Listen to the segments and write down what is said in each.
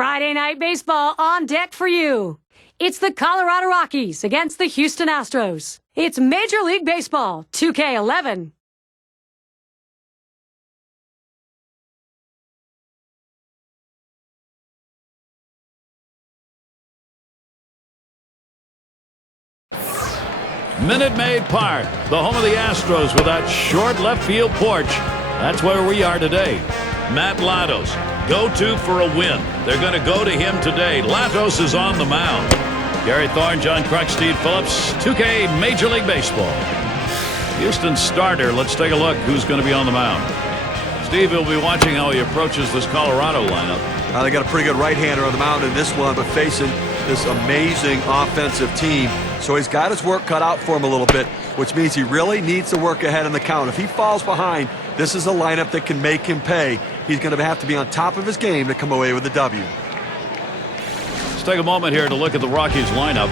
Friday night baseball on deck for you. It's the Colorado Rockies against the Houston Astros. It's Major League Baseball 2K11. Minute Maid Park, the home of the Astros with that short left field porch. That's where we are today. Matt Latos, go-to for a win. They're going to go to him today. Latos is on the mound. Gary Thorne, John Kruk, Steve Phillips, 2K Major League Baseball. Houston starter. Let's take a look who's going to be on the mound. Steve will be watching how he approaches this Colorado lineup. They got a pretty good right-hander on the mound in this one, but facing this amazing offensive team. So he's got his work cut out for him a little bit, which means he really needs to work ahead in the count. If he falls behind, this is a lineup that can make him pay. He's going to have to be on top of his game to come away with the W. Let's take a moment here to look at the Rockies lineup.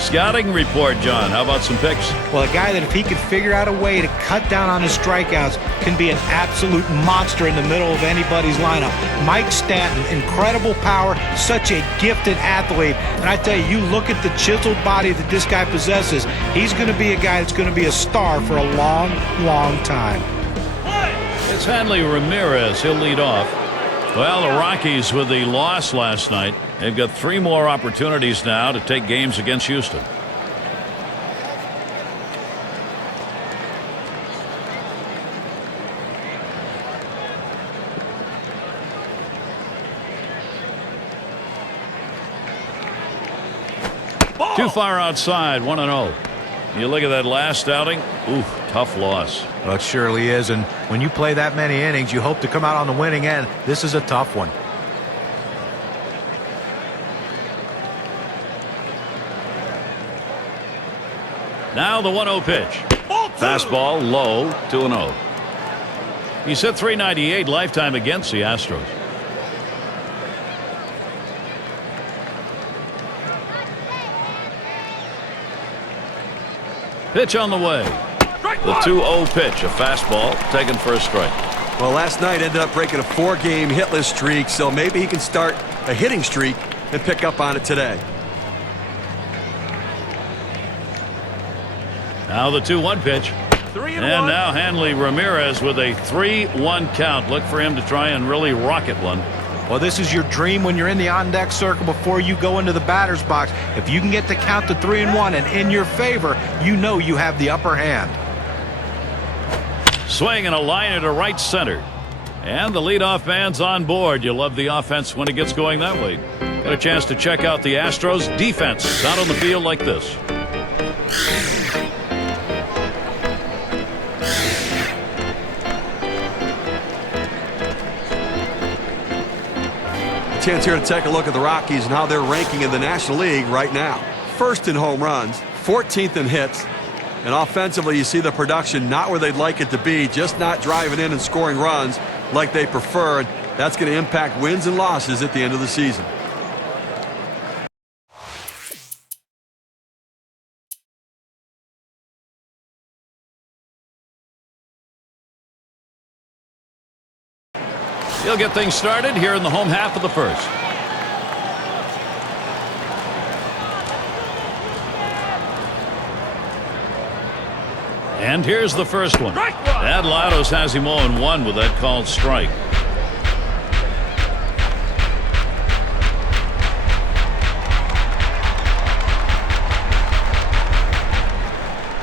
Scouting report, John. How about some picks? Well, a guy that if he could figure out a way to cut down on his strikeouts can be an absolute monster in the middle of anybody's lineup. Mike Stanton, incredible power, such a gifted athlete. And I tell you, you look at the chiseled body that this guy possesses, he's going to be a guy that's going to be a star for a long, long time. It's Hanley Ramirez. He'll lead off. Well, the Rockies, with the loss last night, they've got 3 more opportunities now to take games against Houston. Ball. Too far outside, 1-0. You look at that last outing. Ooh, tough loss. Well, it surely is, and when you play that many innings, you hope to come out on the winning end. This is a tough one. Now the 1-0 pitch. Fastball low, 2-0. He's hit .398 lifetime against the Astros. Pitch on the way. The 2-0 pitch, a fastball taken for a strike. Well, last night ended up breaking a 4-game hitless streak, so maybe he can start a hitting streak and pick up on it today. Now the 2-1 pitch. And now Hanley Ramirez with a 3-1 count. Look for him to try and really rocket one. Well, this is your dream when you're in the on-deck circle before you go into the batter's box. If you can get the count to 3-1 and in your favor, you know you have the upper hand. Swing and a liner to right center. And the leadoff man's on board. You love the offense when it gets going that way. Got a chance to check out the Astros defense out on the field like this. Chance here to take a look at the Rockies and how they're ranking in the National League right now. First in home runs, 14th in hits, and offensively you see the production not where they'd like it to be, just not driving in and scoring runs like they preferred. That's going to impact wins and losses at the end of the season. He'll get things started here in the home half of the first. And here's the first one. And Latos has him 0-1 with that called strike.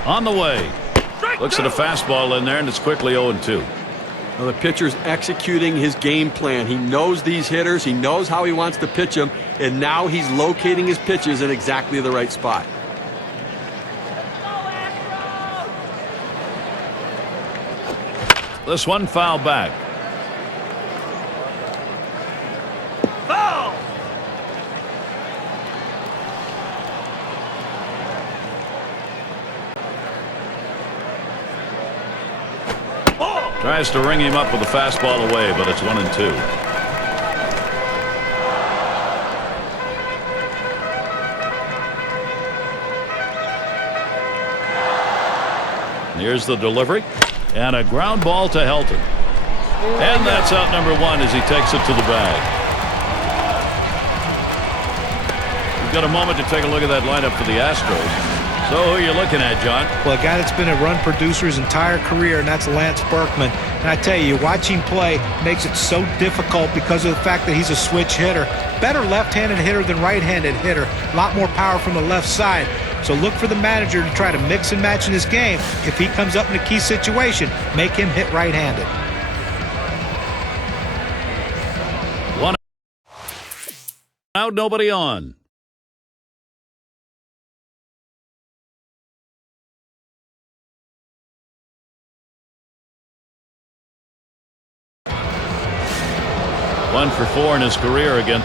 On the way. Looks at a fastball in there, and it's quickly 0-2. Well, the pitcher's executing his game plan. He knows these hitters. He knows how he wants to pitch them. And now he's locating his pitches in exactly the right spot. This one foul back. Foul! Tries to ring him up with a fastball away, but it's 1-2. Here's the delivery. And a ground ball to Helton. And that's out number 1 as he takes it to the bag. we've got a moment to take a look at that lineup for the Astros. So who are you looking at, John? Well, a guy that's been a run producer his entire career, and that's Lance Berkman. And I tell you, watching play makes it so difficult because of the fact that he's a switch hitter. Better left-handed hitter than right-handed hitter. A lot more power from the left side. So look for the manager to try to mix and match in his game. If he comes up in a key situation, make him hit right-handed. One out, nobody on. One for 4 in his career again.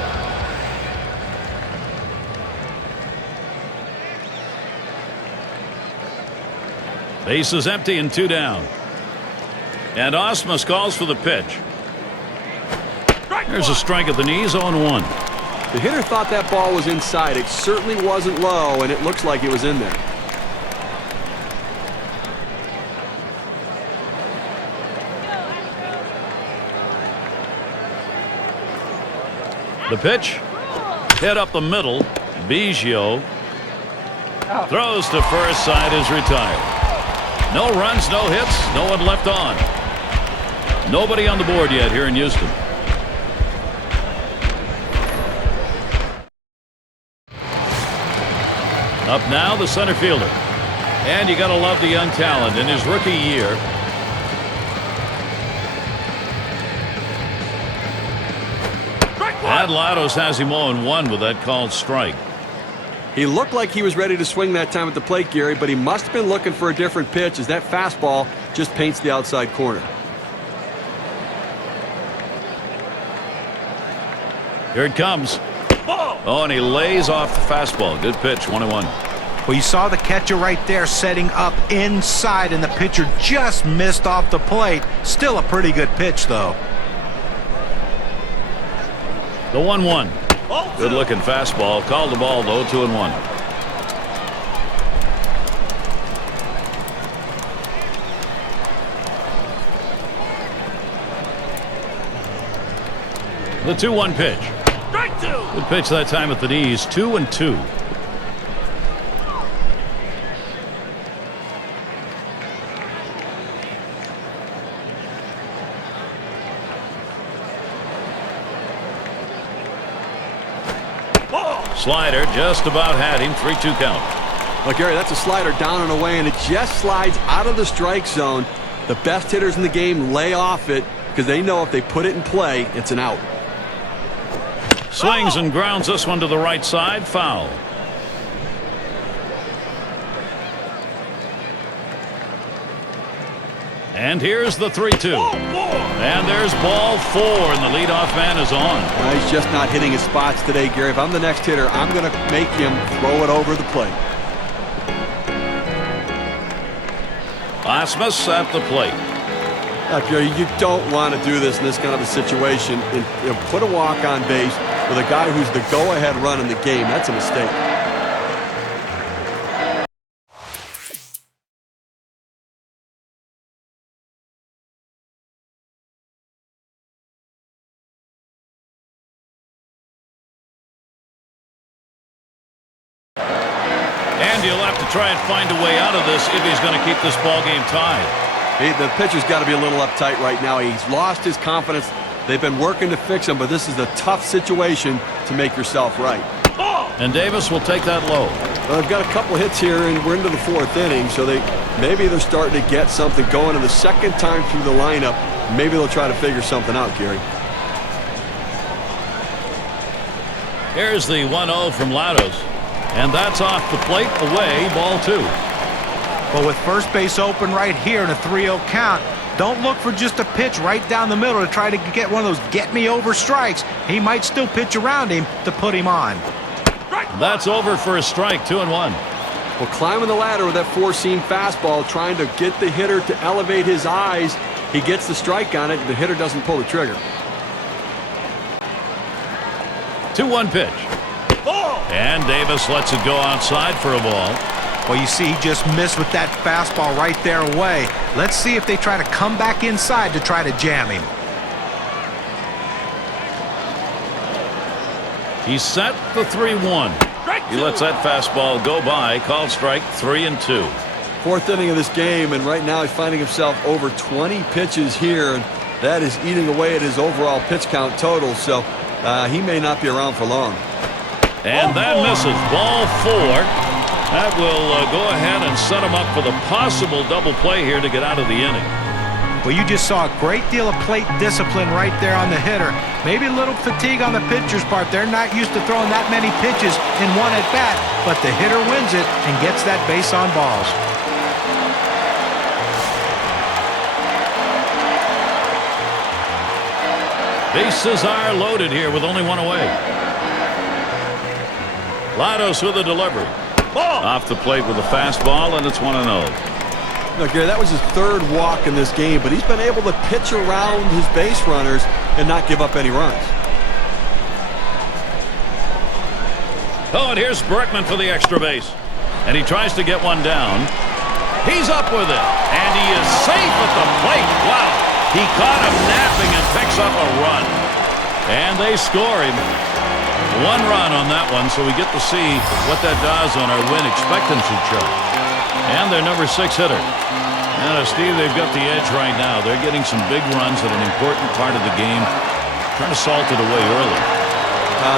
Base is empty and 2 down. And Osmus calls for the pitch. There's a strike at the knees, 0-1. The hitter thought that ball was inside. It certainly wasn't low, and it looks like it was in there. The pitch hit up the middle. Biggio throws to first, side is retired. No runs, no hits, no one left on. Nobody on the board yet here in Houston. Up now, the center fielder. And you got to love the young talent in his rookie year. And Latos has him 0-1 with that called strike. He looked like he was ready to swing that time at the plate, Gary, but he must have been looking for a different pitch as that fastball just paints the outside corner. Here it comes. Oh, and he lays off the fastball. Good pitch, 1-1. Well, you saw the catcher right there setting up inside, and the pitcher just missed off the plate. Still a pretty good pitch, though. The 1-1. Good looking fastball. Called the ball though. 2-1. The 2-1 pitch. Good pitch that time at the knees. 2-2. Slider just about had him. 3-2 count. Well, Gary, that's a slider down and away, and it just slides out of the strike zone. The best hitters in the game lay off it because they know if they put it in play, it's an out. Swings and grounds this one to the right side. Foul. And here's the 3-2. And there's ball 4, and the leadoff man is on. Well, he's just not hitting his spots today, Gary. If I'm the next hitter, I'm going to make him throw it over the plate. Osmus at the plate. Gary, you don't want to do this in this kind of a situation. And put a walk on base with a guy who's the go-ahead run in the game. That's a mistake. And he'll have to try and find a way out of this if he's going to keep this ball game tied. The pitcher's got to be a little uptight right now. He's lost his confidence. They've been working to fix him, but this is a tough situation to make yourself right. And Davis will take that low. Well, they've got a couple hits here, and we're into the 4th inning, so maybe they're starting to get something going. And the second time through the lineup, maybe they'll try to figure something out, Gary. Here's the 1-0 from Latos. And that's off the plate, away, ball 2. But with first base open right here in a 3-0 count, don't look for just a pitch right down the middle to try to get one of those get-me-over strikes. He might still pitch around him to put him on. That's over for a strike, 2-1. Well, climbing the ladder with that 4-seam fastball, trying to get the hitter to elevate his eyes. He gets the strike on it, the hitter doesn't pull the trigger. 2-1 pitch. And Davis lets it go outside for a ball. Well, you see, he just missed with that fastball right there away. Let's see if they try to come back inside to try to jam him. He set the 3-1. He lets that fastball go by. Called strike 3-2. Fourth inning of this game, and right now he's finding himself over 20 pitches here, and that is eating away at his overall pitch count total, so he may not be around for long. And that misses. Ball 4. That will go ahead and set him up for the possible double play here to get out of the inning. Well, you just saw a great deal of plate discipline right there on the hitter. Maybe a little fatigue on the pitcher's part. They're not used to throwing that many pitches in one at bat, but the hitter wins it and gets that base on balls. Bases are loaded here with only one away. Latos with a delivery. Off the plate with a fastball, and it's 1-0. Look, Gary, that was his third walk in this game, but he's been able to pitch around his base runners and not give up any runs. Oh, and here's Berkman for the extra base. And he tries to get one down. He's up with it. And he is safe at the plate. Wow. He caught him napping and picks up a run. And they score him. 1 run on that one, so we get to see what that does on our win expectancy chart. And their number 6 hitter. And Steve, they've got the edge right now. They're getting some big runs at an important part of the game. Trying to salt it away early.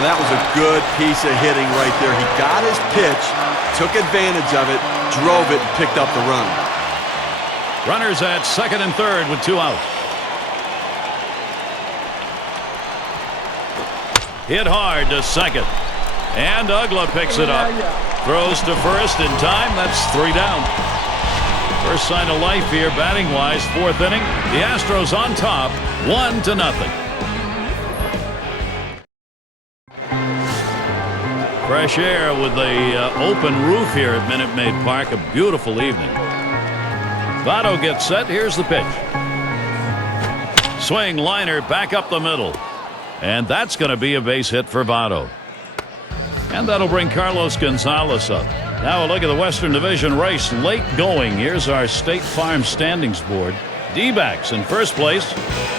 That was a good piece of hitting right there. He got his pitch, took advantage of it, drove it, and picked up the run. Runners at second and third with 2 outs. Hit hard to second. And Ugla picks it up. Throws to first in time. That's 3 down. First sign of life here batting-wise. 4th inning. The Astros on top. 1-0. Fresh air with the open roof here at Minute Maid Park. A beautiful evening. Votto gets set. Here's the pitch. Swing liner back up the middle. And that's going to be a base hit for Votto. And that'll bring Carlos Gonzalez up. Now a look at the Western Division race. Late going. Here's our State Farm standings board. D-backs in first place.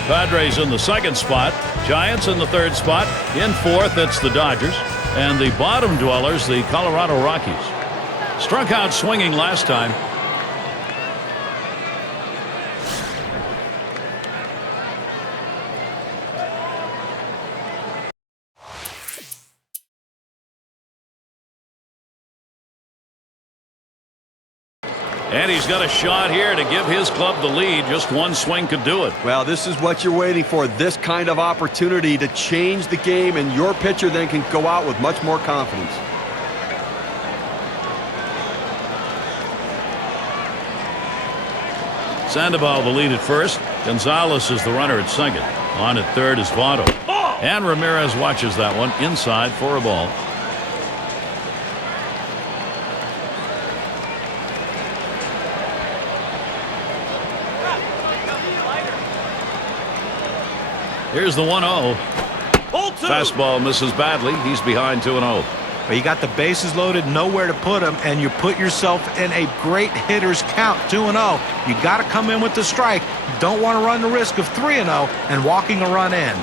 Padres in the second spot. Giants in the third spot. In fourth, it's the Dodgers. And the bottom dwellers, the Colorado Rockies. Struck out swinging last time. And he's got a shot here to give his club the lead. Just one swing could do it. Well, this is what you're waiting for. This kind of opportunity to change the game, and your pitcher then can go out with much more confidence. Sandoval the lead at first. Gonzalez is the runner at second. On at third is Votto. And Ramirez watches that one inside for a ball. Here's the 1-0. Fastball misses badly. He's behind 2-0. Well, you got the bases loaded, nowhere to put them, and you put yourself in a great hitter's count, 2-0. You got to come in with the strike. You don't want to run the risk of 3-0 and walking a run in.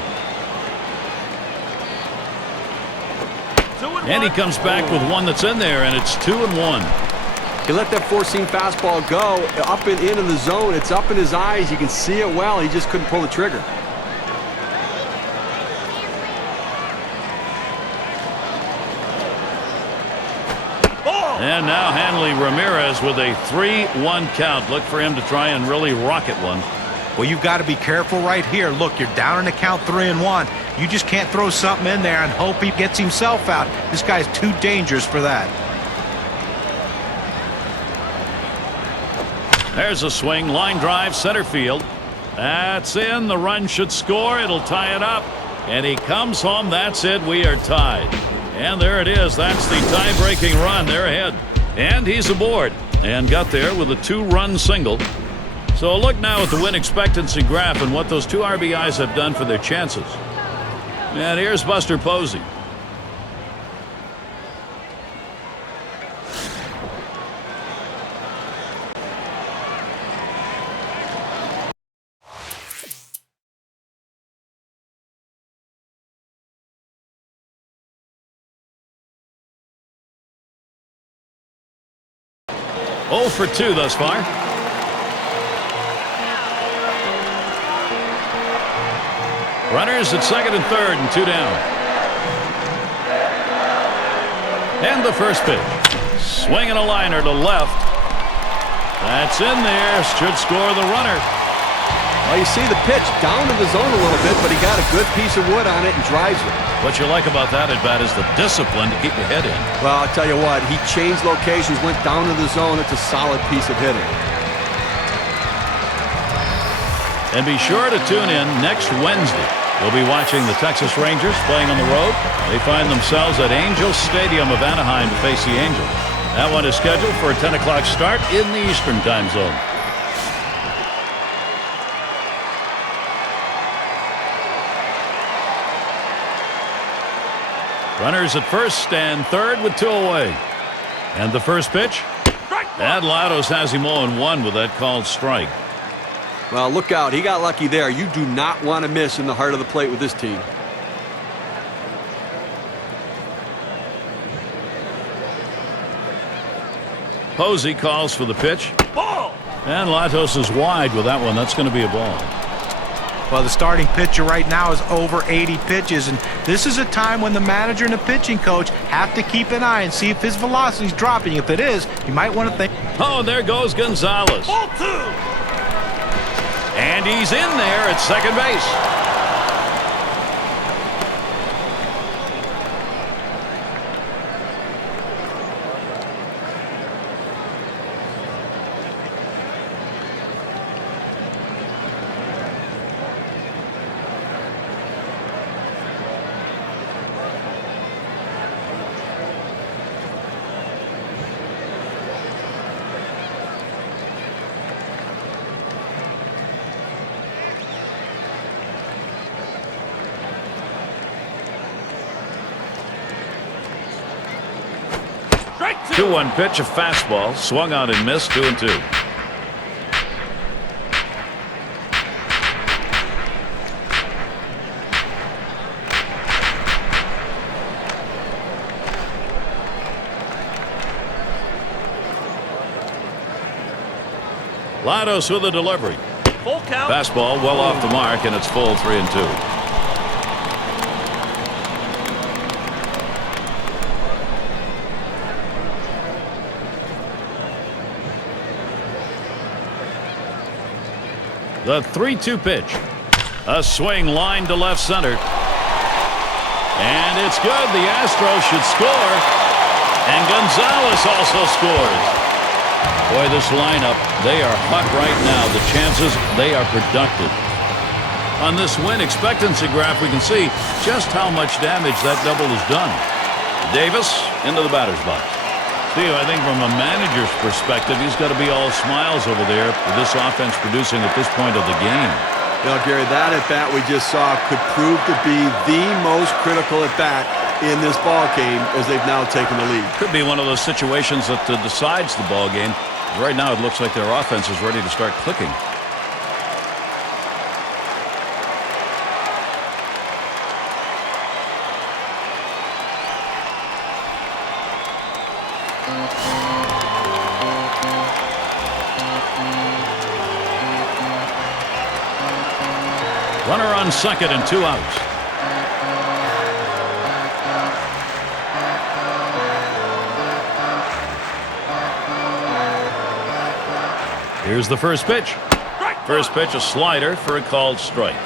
And he comes back with one that's in there, and it's 2-1. He let that four-seam fastball go up and in the zone. It's up in his eyes. You can see it well. He just couldn't pull the trigger. And now Hanley Ramirez with a 3-1 count. Look for him to try and really rocket one. Well, you've got to be careful right here. Look, you're down in the count 3-1. You just can't throw something in there and hope he gets himself out. This guy's too dangerous for that. There's a swing. Line drive, center field. That's in. The run should score. It'll tie it up. And he comes home. That's it. We are tied. And there it is. That's the tie-breaking run. They're ahead. And he's aboard. And got there with a 2-run single. So look now at the win expectancy graph and what those 2 RBIs have done for their chances. And here's Buster Posey. 0 for 2 thus far. Runners at second and third and 2 down. And the first pitch. Swinging a liner to left. That's in there. Should score the runner. Well, you see the pitch down in the zone a little bit, but he got a good piece of wood on it and drives it. What you like about that at bat is the discipline to keep your head in. Well, I'll tell you what, he changed locations, went down to the zone. It's a solid piece of hitting. And be sure to tune in next Wednesday. We'll be watching the Texas Rangers playing on the road. They find themselves at Angels Stadium of Anaheim to face the Angels. That one is scheduled for a 10 o'clock start in the Eastern Time Zone. Runners at first and third with 2 away. And the first pitch. And Latos has him 0-1 with that called strike. Well, look out. He got lucky there. You do not want to miss in the heart of the plate with this team. Posey calls for the pitch. Ball! And Latos is wide with that one. That's going to be a ball. Well, the starting pitcher right now is over 80 pitches, and this is a time when the manager and the pitching coach have to keep an eye and see if his velocity is dropping. If it is, you might want to think. Oh, there goes Gonzalez. Ball 2. And he's in there at second base. Strike 2. 2-1 pitch, a fastball, swung on and missed, 2-2. Latos with a delivery. Full count. Fastball well off the mark, and it's full 3-2. The 3-2 pitch. A swing line to left center. And it's good. The Astros should score. And Gonzalez also scores. Boy, this lineup, they are hot right now. The chances, they are productive. On this win expectancy graph, we can see just how much damage that double has done. Davis into the batter's box. Steve, I think from a manager's perspective, he's got to be all smiles over there with this offense producing at this point of the game. You know, Gary, that at-bat we just saw could prove to be the most critical at-bat in this ball game as they've now taken the lead. Could be one of those situations that decides the ball game. Right now, it looks like their offense is ready to start clicking. Runner on second and 2 outs. Here's the first pitch. First pitch, a slider for a called strike.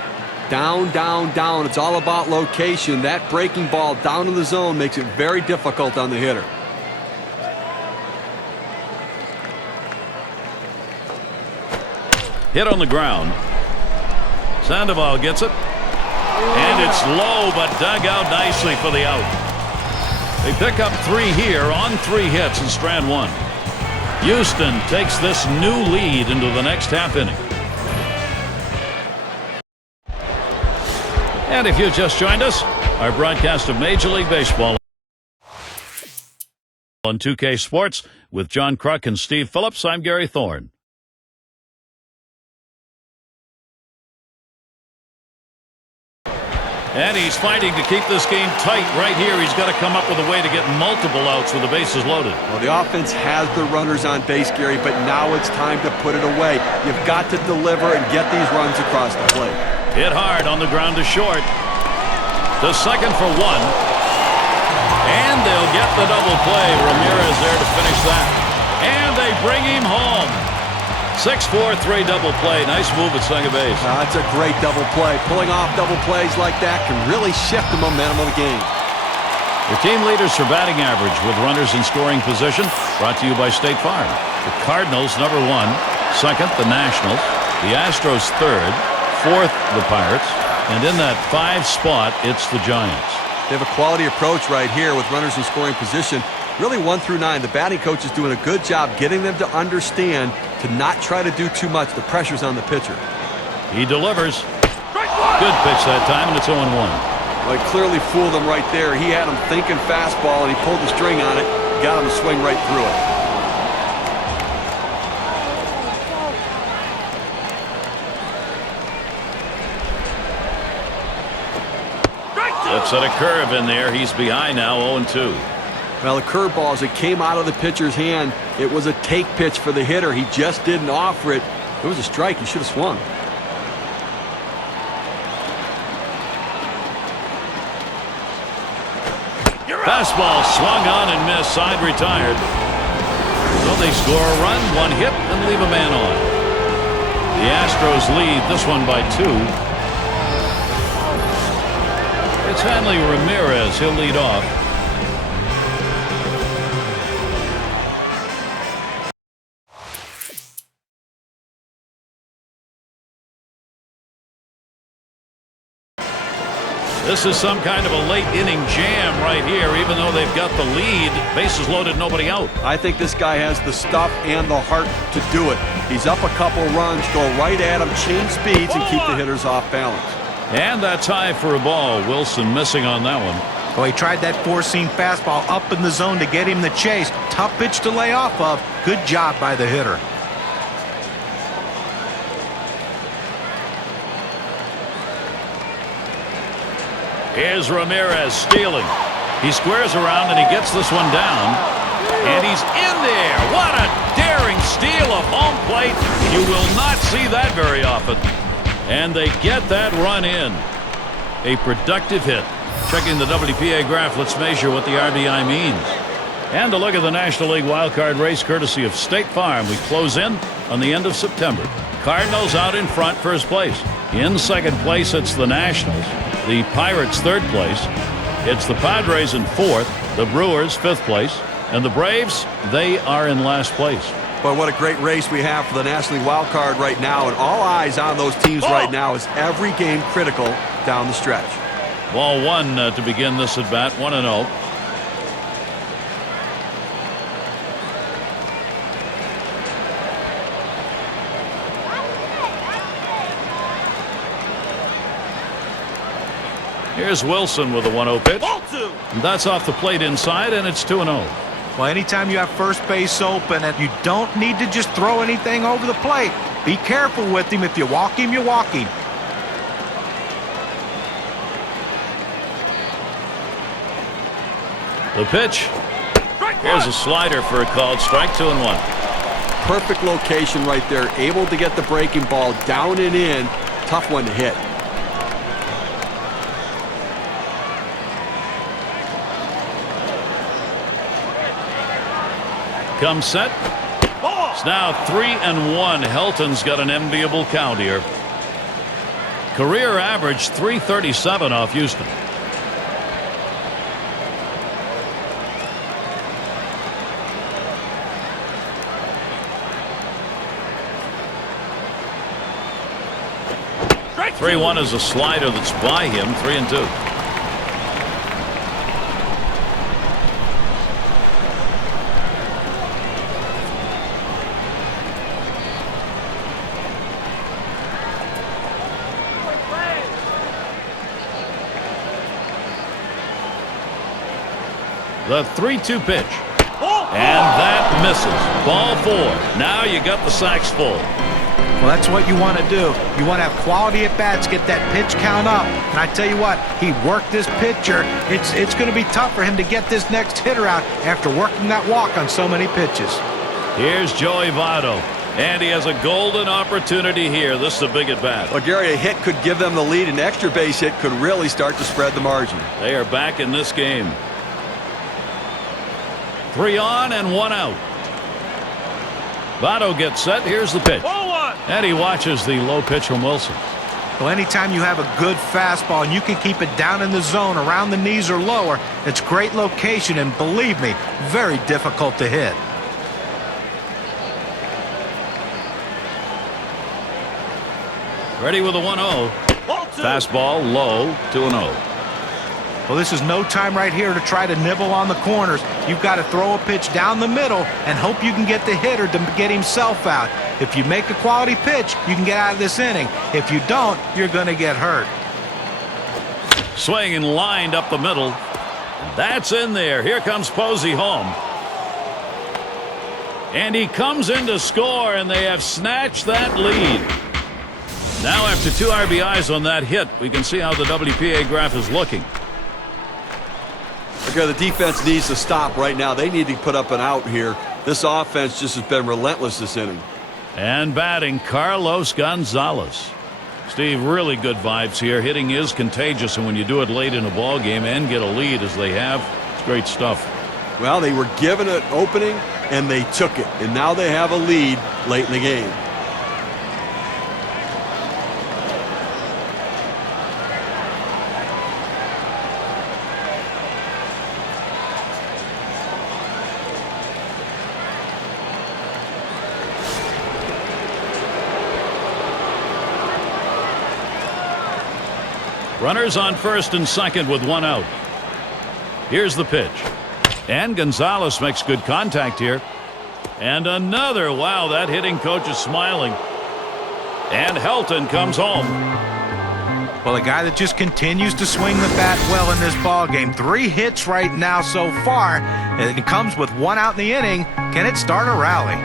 Down, down, down. It's all about location. That breaking ball down in the zone makes it very difficult on the hitter. Hit on the ground. Sandoval gets it. And it's low, but dug out nicely for the out. They pick up 3 here on 3 hits and strand 1. Houston takes this new lead into the next half inning. And if you've just joined us, our broadcast of Major League Baseball on 2K Sports with John Kruk and Steve Phillips. I'm Gary Thorne. And he's fighting to keep this game tight right here. He's got to come up with a way to get multiple outs with the bases loaded. Well, the offense has the runners on base, Gary, but now it's time to put it away. You've got to deliver and get these runs across the plate. Hit hard on the ground to short. To second for one. And they'll get the double play. Ramirez there to finish that. And they bring him home. 6-4-3 double play. Nice move at second base. That's a great double play. Pulling off double plays like that can really shift the momentum of the game. The team leaders for batting average with runners in scoring position, brought to you by State Farm. The Cardinals, number 1. Second, the Nationals. The Astros, third. Fourth, the Pirates. And in that 5 spot, it's the Giants. They have a quality approach right here with runners in scoring position. Really 1 through 9. The batting coach is doing a good job getting them to understand to not try to do too much. The pressure's on the pitcher. He delivers. Good pitch that time, and it's 0-1. Well, he clearly fooled him right there. He had him thinking fastball, and he pulled the string on it. Got him to swing right through it. Let's set a curve in there. He's behind now, 0-2. Well, the curveball, as it came out of the pitcher's hand, it was a take pitch for the hitter. He just didn't offer it. It was a strike. He should have swung. Fastball swung on and missed. Side retired. So they score a run, 1 hit, and leave a man on. The Astros lead this one by 2. It's Hanley Ramirez. He'll lead off. This is some kind of a late inning jam right here, even though they've got the lead. Bases loaded, nobody out. I think this guy has the stuff and the heart to do it. He's up a couple runs, go right at him, change speeds, and keep the hitters off balance. And that's high for a ball. Wilson missing on that one. Well, he tried that four-seam fastball up in the zone to get him the chase. Tough pitch to lay off of. Good job by the hitter. Here's Ramirez stealing. He squares around and he gets this one down. And he's in there. What a daring steal of home plate. You will not see that very often. And they get that run in. A productive hit. Checking the WPA graph, let's measure what the RBI means. And a look at the National League wildcard race courtesy of State Farm. We close in on the end of September. Cardinals out in front, first place. In second place, it's the Nationals. The Pirates, third place. It's the Padres in fourth. The Brewers, fifth place. And the Braves, they are in last place. But what a great race we have for the National League wild card right now. And all eyes on those teams right now as every game critical down the stretch. Ball 1 to begin this at bat, 1-0. Here's Wilson with a 1-0 pitch. That's off the plate inside, and it's 2-0. Well, anytime you have first base open, and you don't need to just throw anything over the plate. Be careful with him. If you walk him, you walk him. The pitch. Here's a slider for a called strike, 2-1. Perfect location right there. Able to get the breaking ball down and in. Tough one to hit. Comes set. It's now 3-1. Helton's got an enviable count here. Career average 337 off Houston. Strike 3-1 is a slider that's by him. 3-2. The 3-2 pitch. And that misses. Ball 4. Now you got the sacks full. Well, that's what you want to do. You want to have quality at-bats, get that pitch count up. And I tell you what, he worked this pitcher. It's going to be tough for him to get this next hitter out after working that walk on so many pitches. Here's Joey Votto, and he has a golden opportunity here. This is a big at-bat. Well, Gary, a hit could give them the lead. An extra base hit could really start to spread the margin. They are back in this game. 3 on and 1 out. Votto gets set. Here's the pitch. 0-1. And he watches the low pitch from Wilson. Well, anytime you have a good fastball and you can keep it down in the zone around the knees or lower, it's great location and, believe me, very difficult to hit. Ready with a 1-0. Fastball low, 2-0. Well, this is no time right here to try to nibble on the corners. You've got to throw a pitch down the middle and hope you can get the hitter to get himself out. If you make a quality pitch, you can get out of this inning. If you don't, you're going to get hurt. Swing and lined up the middle. That's in there. Here comes Posey home. And he comes in to score, and they have snatched that lead. Now, after 2 RBIs on that hit, we can see how the WPA graph is looking. Okay, the defense needs to stop right now. They need to put up an out here. This offense just has been relentless this inning. And batting, Carlos Gonzalez. Steve, really good vibes here. Hitting is contagious, and when you do it late in a ball game and get a lead as they have, it's great stuff. Well, they were given an opening, and they took it. And now they have a lead late in the game. Runners on first and second with 1 out. Here's the pitch. And Gonzalez makes good contact here. And another. Wow, that hitting coach is smiling. And Helton comes home. Well, a guy that just continues to swing the bat well in this ball game. 3 hits right now so far. And it comes with 1 out in the inning. Can it start a rally?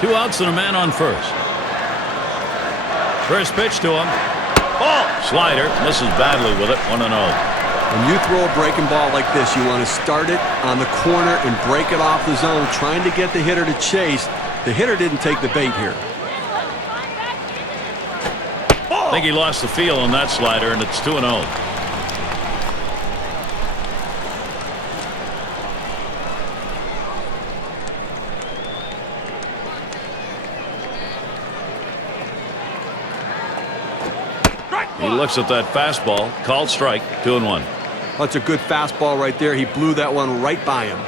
Two outs and a man on first. First pitch to him. Ball. Slider misses badly with it. 1-0. When you throw a breaking ball like this, you want to start it on the corner and break it off the zone, trying to get the hitter to chase. The hitter didn't take the bait here. I think he lost the feel on that slider, and it's 2-0. He looks at that fastball, called strike, 2-1. That's a good fastball right there. He blew that one right by him.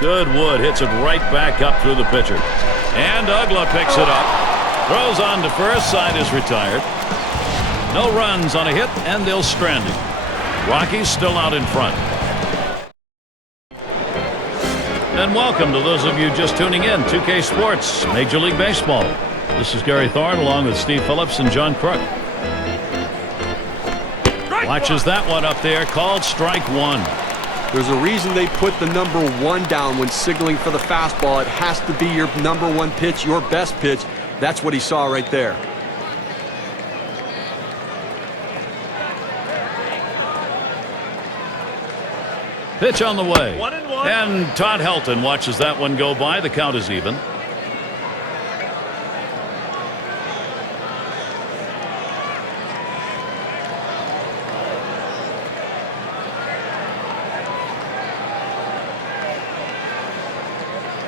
Goodwood hits it right back up through the pitcher. And Ugla picks it up. Throws on to first. Side is retired. No runs on a hit, and they'll strand him. Rockies still out in front. And welcome to those of you just tuning in. 2K Sports, Major League Baseball. This is Gary Thorne along with Steve Phillips and John Crook. Watches that one up there, called strike 1. There's a reason they put the number 1 down when signaling for the fastball. It has to be your number 1 pitch, your best pitch. That's what he saw right there. Pitch on the way. 1-1. And Todd Helton watches that one go by. The count is even.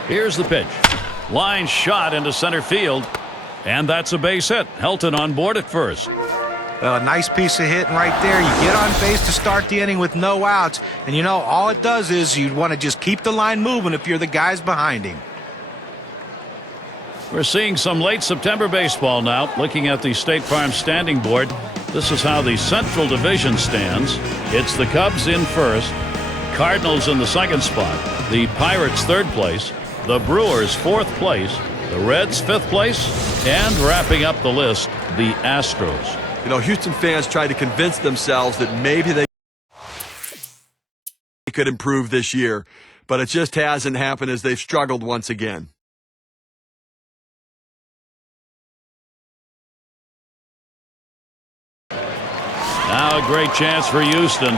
Here's the pitch. Line shot into center field. And that's a base hit. Helton on board at first. Well, a nice piece of hitting right there. You get on base to start the inning with no outs. And, you know, all it does is you'd want to just keep the line moving if you're the guys behind him. We're seeing some late September baseball now. Looking at the State Farm standing board, this is how the Central Division stands. It's the Cubs in first, Cardinals in the second spot, the Pirates third place, the Brewers fourth place, the Reds fifth place, and wrapping up the list, the Astros. You know, Houston fans tried to convince themselves that maybe they could improve this year, but it just hasn't happened as they've struggled once again. Now a great chance for Houston.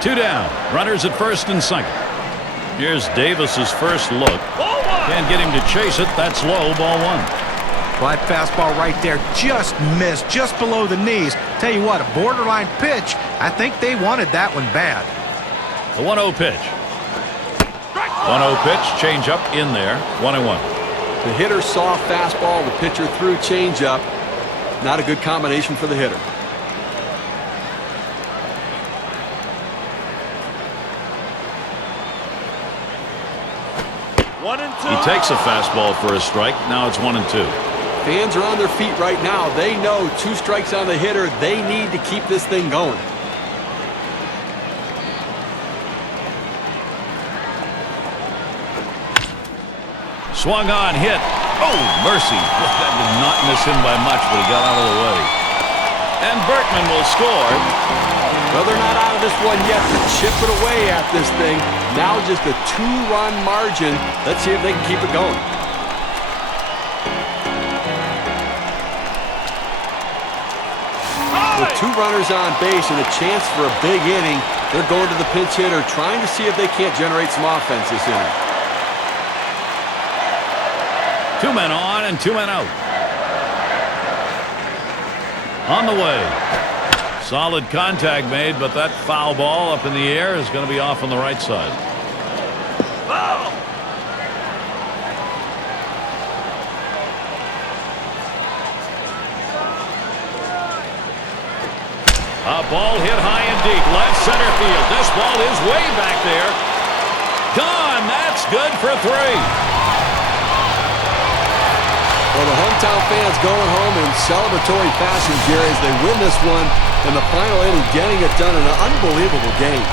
Two down. Runners at first and second. Here's Davis's first look. Can't get him to chase it. That's low. Ball one. Well, that fastball right there just missed, just below the knees. Tell you what, a borderline pitch. I think they wanted that one bad. The 1-0 pitch. 1-0 pitch. Change up in there. 1-1. The hitter saw fastball. The pitcher threw changeup. Not a good combination for the hitter. He takes a fastball for a strike. Now it's 1-2. Fans are on their feet right now. They know 2 strikes on the hitter. They need to keep this thing going. Swung on, hit. Oh, mercy. That did not miss him by much, but he got out of the way. And Berkman will score. Well, they're not out of this one yet. They're chipping away at this thing. Now just a 2-run margin. Let's see if they can keep it going. With 2 runners on base and a chance for a big inning, they're going to the pinch hitter, trying to see if they can't generate some offense this inning. 2 men on and 2 men out. On the way. Solid contact made, but that foul ball up in the air is going to be off on the right side. A ball hit high and deep, left center field. This ball is way back there. Gone. That's good for 3. Well, the hometown fans going home in celebratory fashion, Jerry, as they win this one in the final inning, getting it done in an unbelievable game.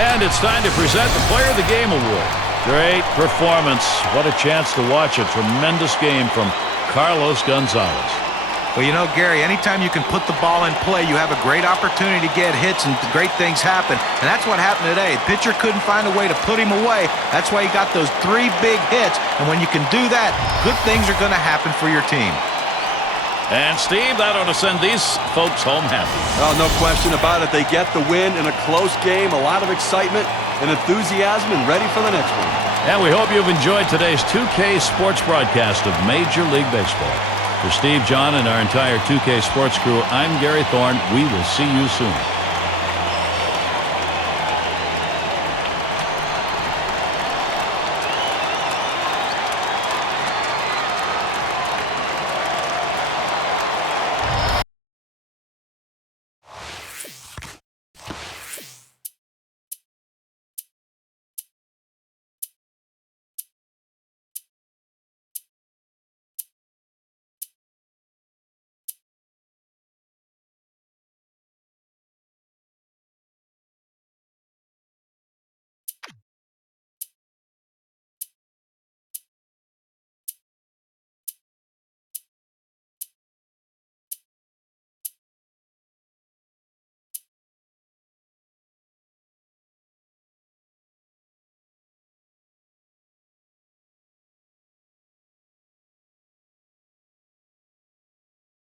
And it's time to present the Player of the Game Award. Great performance. What a chance to watch a tremendous game from Carlos Gonzalez. Well, you know, Gary, anytime you can put the ball in play, you have a great opportunity to get hits and great things happen. And that's what happened today. The pitcher couldn't find a way to put him away. That's why he got those 3 big hits. And when you can do that, good things are going to happen for your team. And, Steve, that ought to send these folks home happy. Oh, no question about it. They get the win in a close game, a lot of excitement and enthusiasm, and ready for the next one. And we hope you've enjoyed today's 2K Sports broadcast of Major League Baseball. For Steve, John, and our entire 2K Sports crew, I'm Gary Thorne. We will see you soon.